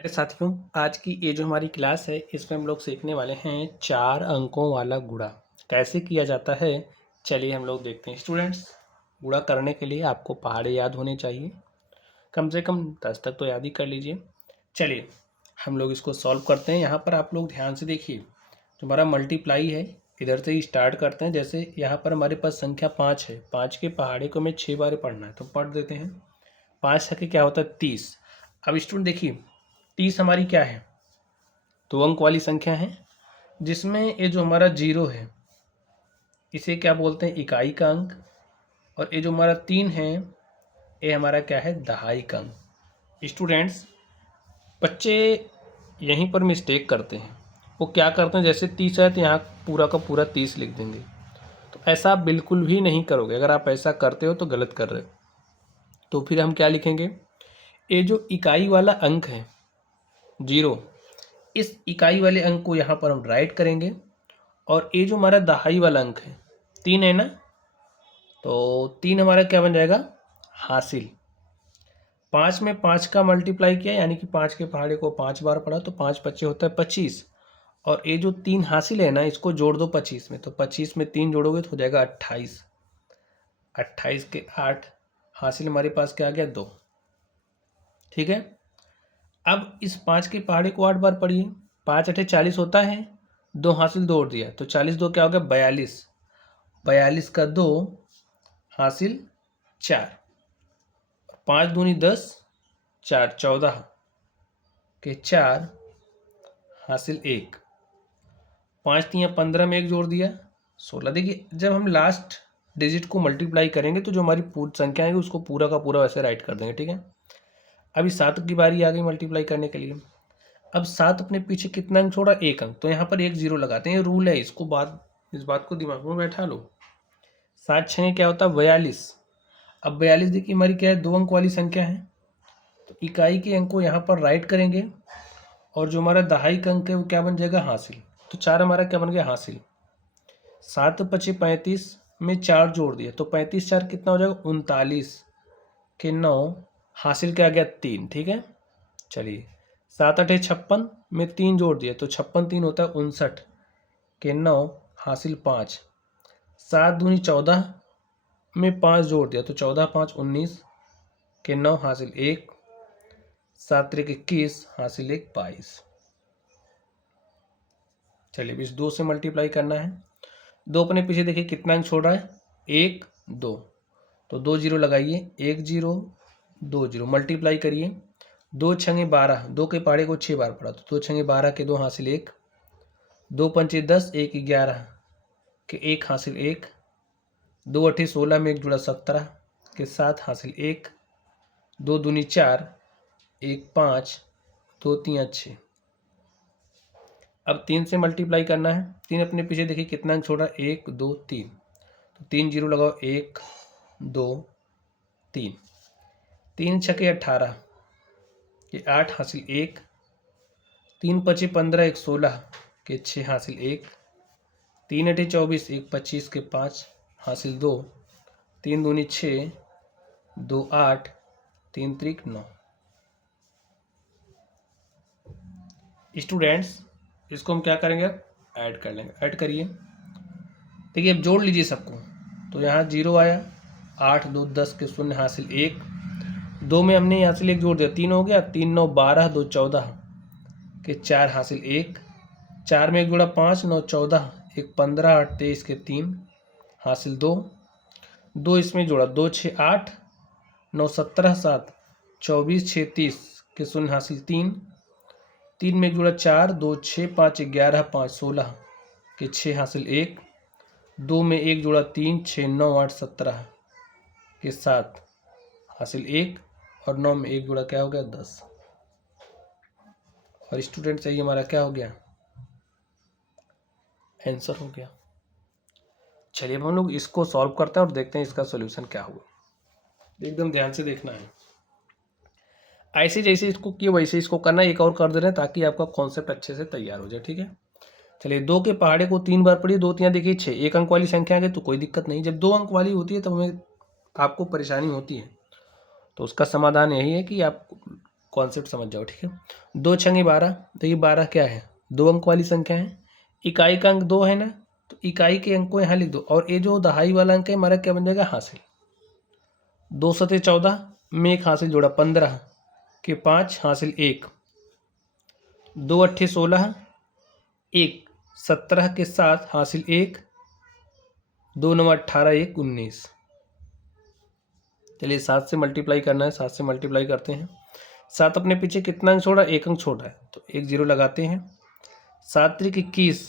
अरे साथियों, आज की ये जो हमारी क्लास है इसमें हम लोग सीखने वाले हैं 4 अंकों वाला गुणा कैसे किया जाता है। चलिए हम लोग देखते हैं। स्टूडेंट्स, गुणा करने के लिए आपको पहाड़े याद होने चाहिए, कम से कम 10 तक तो याद ही कर लीजिए। चलिए हम लोग इसको सॉल्व करते हैं। यहाँ पर आप लोग ध्यान से देखिए, जो हमारा मल्टीप्लाई है इधर से ही स्टार्ट करते हैं। जैसे यहाँ पर हमारे पास संख्या 5 है, 5 के पहाड़े को हमें 6 बार पढ़ना है तो पढ़ देते हैं। 5 सके क्या होता है 30। अब स्टूडेंट देखिए, 30 हमारी क्या है, 2 अंक वाली संख्या है, जिसमें ये जो हमारा 0 है इसे क्या बोलते हैं, इकाई का अंक। और ये जो हमारा 3 है ये हमारा क्या है, दहाई का अंक। स्टूडेंट्स, बच्चे यहीं पर मिस्टेक करते हैं। वो क्या करते हैं, जैसे 30 है तो यहाँ पूरा का पूरा 30 लिख देंगे। तो ऐसा आप बिल्कुल भी नहीं करोगे। अगर आप ऐसा करते हो तो गलत कर रहे हो। तो फिर हम क्या लिखेंगे, ये जो इकाई वाला अंक है 0, इस इकाई वाले अंक को यहाँ पर हम राइट करेंगे। और ये जो हमारा दहाई वाला अंक है 3 है ना, तो 3 हमारा क्या बन जाएगा, हासिल। 5 में 5 का मल्टीप्लाई किया, यानी कि 5 के पहाड़े को 5 बार पढ़ा तो 5 पच्चे होता है 25। और ये जो 3 हासिल है ना, इसको जोड़ दो 25 में, तो 25 में 3 जोड़ोगे तो हो जाएगा 28। 28 के 8 हासिल हमारे पास क्या आ गया, 2। ठीक है। अब इस 5 के पहाड़े को 8 बार पढ़िए। 5 अठे 40 होता है, 2 हासिल 2 और दिया तो 40 2 क्या हो गया, 42। 42 का 2 हासिल 4, 5 दूनी 10, 4 14 के 4 हासिल 1, 5 तियाँ 15 में 1 जोड़ दिया 16। देखिए, जब हम लास्ट डिजिट को मल्टीप्लाई करेंगे तो जो हमारी पूरी संख्या है उसको पूरा का पूरा वैसे राइट कर देंगे। ठीक है। अभी 7 की बारी आ गई मल्टीप्लाई करने के लिए। अब 7 अपने पीछे कितना अंक छोड़ा, 1 अंक, तो यहाँ पर 1 0 लगाते हैं। ये रूल है, इस बात को दिमाग में बैठा लो। 7 छः क्या होता है, 42। अब 42 देखिए हमारी क्या है, 2 अंक वाली संख्या है, तो इकाई के अंक को यहाँ पर राइट करेंगे। और जो हमारा दहाई का अंक है वो क्या बन जाएगा, हासिल। तो 4 हमारा क्या बन गया, हासिल। 7 पचे 35 में 4 जोड़ दिया तो 35 4 कितना हो जाएगा, 39 के 9 हासिल क्या आ गया, 3। ठीक है। चलिए, 7 अठे 56 में 3 जोड़ दिया तो 56 3 होता है 59 के 9 हासिल 5। 7 दूनी 14 में 5 जोड़ दिया तो 14 5 19 के 9 हासिल 1। 7 त्रिक 21 हासिल 1 22। चलिए, इस 2 से मल्टीप्लाई करना है। 2 अपने पीछे देखिए कितना अंक छोड़ रहा है, 1 2, तो 2 0 लगाइए, 1 0 2 0 मल्टीप्लाई करिए। 2 छंगे 12, 2 के पहाड़े को 6 बार पढ़ा तो 2 छंगे 12 के 2 हासिल 1। 2 पंचे 10, 1 11 के 1 हासिल 1। 2 अठे 16 में 1 जुड़ा 17 के 7 हासिल 1। 2 दूनी 4, 1 5, 2 3 6। अब 3 से मल्टीप्लाई करना है। 3 अपने पीछे देखिए कितना अंक छोड़ा, 1 2 3, तो 3 0 लगाओ, 1 2 3। 3 छके 18 के 8 हासिल 1। 3 पचे 15 1 16 के 6 हासिल 1। 3 अठे 24, 1 25 के 5 हासिल 2। 3 दूनी 6, 2 8, 3 त्रिक 9। स्टूडेंट्स, इसको हम क्या करेंगे, ऐड कर लेंगे। ऐड करिए। देखिए, अब जोड़ लीजिए सबको, तो यहाँ 0 आया, 8 2 10 के 0 हासिल 1। 2 में हमने यहाँ से 1 जोड़ दिया, 3 हो गया, 3 9 12 2 14 के 4 हासिल 1। 4 में 1 जोड़ा 5 9 14, 1 15 8 23 के 3 हासिल 2। 2 इसमें जोड़ा, 2 6 8 9 17 7 24 6 30 के 0 हासिल 3। 3 में 1 जोड़ा 4, 2 6 5 11 5 16 के 6 हासिल 1। 2 में 1 जोड़ा 3 6 9 8 17 के 7 हासिल 1। और 9 में 1 जोड़ा क्या हो गया, 10। और स्टूडेंट चाहिए हमारा क्या हो गया, आंसर हो गया। चलिए अब हम लोग इसको सॉल्व करते हैं और देखते हैं इसका सॉल्यूशन क्या होगा। एकदम ध्यान से देखना है। ऐसे जैसे इसको किए वैसे इसको करना, एक और कर दे रहे हैं ताकि आपका कॉन्सेप्ट अच्छे से तैयार हो जाए। ठीक है। चलिए, 2 के पहाड़े को 3 बार पढ़िए। 2 3 देखिए 6, 1 अंक वाली संख्या आ गई तो कोई दिक्कत नहीं। जब 2 अंक वाली होती है तब हमें आपको परेशानी होती है। तो उसका समाधान यही है कि आप कॉन्सेप्ट समझ जाओ, ठीक है। 2 छंगे 12, तो ये 12 क्या है, 2 अंक वाली संख्या है। इकाई का अंक 2 है ना, तो इकाई के अंक को यहाँ लिख दो, और ये जो दहाई वाला अंक है हमारा क्या बन जाएगा, हासिल। 2 सते 14 में एक हासिल जोड़ा, 15 के 5 हासिल 1, 2 अट्ठे 16, 1 17 के 7 हासिल 1, 2 9 18, 1 19। चलिए 7 से मल्टीप्लाई करना है, 7 से मल्टीप्लाई करते हैं। 7 अपने पीछे कितना अंक छोड़ा, 1 अंक छोड़ा है, तो 1 0 लगाते हैं। 7 त्रिक 21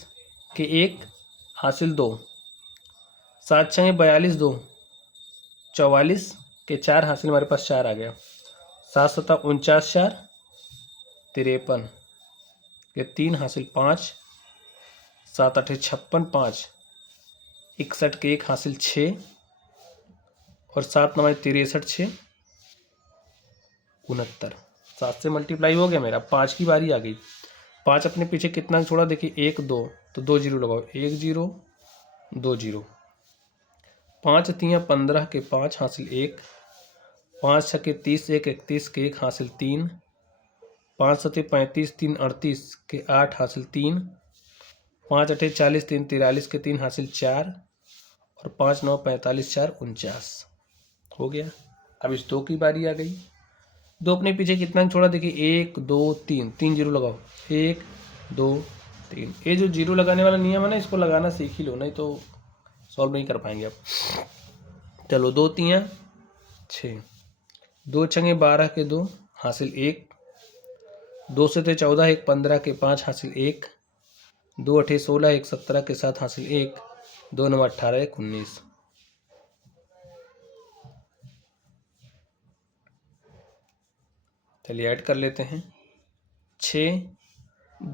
के 1 हासिल 2, 7 छंगे 42, 2 44 के 4 हासिल, हमारे पास 4 आ गया। 7 सता 49, 4 53 के 3 हासिल 5, 7 अठे 56, 5 61 के 1 हासिल 6, और 7 9 63, 6 69। 7 से मल्टीप्लाई हो गया मेरा। 5 की बारी आ गई। 5 अपने पीछे कितना छोड़ा, देखिए 1 2, तो 2 0 लगाओ, 1 0 2 0। 5 तियाँ 15 के 5 हासिल 1, 5 छक्के 30, 1 31 के 1 हासिल 3, 5 सते 35, 3 38 के 8 हासिल 3, 5 अठे 40, 3 43 के 3 हासिल 4, और 5 9 45, 4 49 हो गया। अब इस 2 की बारी आ गई। 2 अपने पीछे कितना छोड़ा, देखिए 1 2 3, 3 0 लगाओ, 1 2 3। ये जो 0 लगाने वाला नियम है ना, इसको लगाना सीख ही लो, नहीं तो सॉल्व नहीं कर पाएंगे आप। चलो 2 3 6, 2 छंगे 12 के 2 हासिल 1, 2 से थे 14, 1 15 के 5 हासिल 1, 2 अठे 16, 1 17 के 7 हासिल 1, 2 9 18, 1 19। चलिए ऐड कर लेते हैं। 6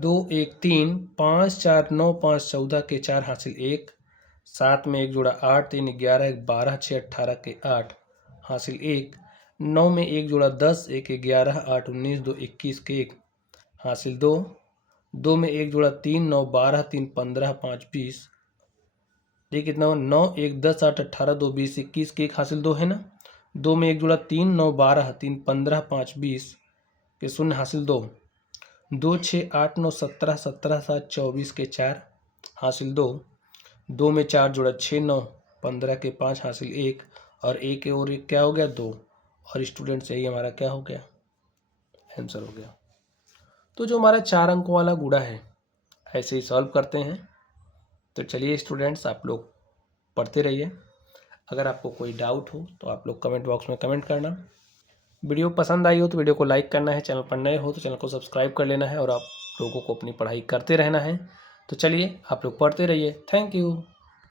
2 1 3 5 4 9 5 14 के 4 हासिल 1, 7 में 1 जोड़ा 8 3 11 1 12 6 18 के 8 हासिल 1, 9 में 1 जोड़ा 10 1 11 8 19 2 21 के 1 हासिल 2, 2 में 1 जोड़ा 3 9 12 3 15 5 20। ये कितना हुआ, 9 1 10 8 18 2 20 21 के 1 हासिल 2 है ना। 2 में 1 जोड़ा 3 9 12 3 15 5 20 के 0 हासिल 2, 2 6 8 9 17 17 7 24 के 4 हासिल 2, 2 में 4 जोड़ा 6 9 15 के 5 हासिल 1, और 1 और 1 क्या हो गया, 2। और स्टूडेंट सही हमारा क्या हो गया, आंसर हो गया। तो जो हमारा 4 अंकों वाला गुणा है, ऐसे ही सॉल्व करते हैं। तो चलिए स्टूडेंट्स, आप लोग पढ़ते रहिए। अगर आपको कोई डाउट हो तो आप लोग कमेंट बॉक्स में कमेंट करना। वीडियो पसंद आई हो तो वीडियो को लाइक करना है, चैनल पर नए हो तो चैनल को सब्सक्राइब कर लेना है, और आप लोगों को अपनी पढ़ाई करते रहना है। तो चलिए आप लोग पढ़ते रहिए। Thank you.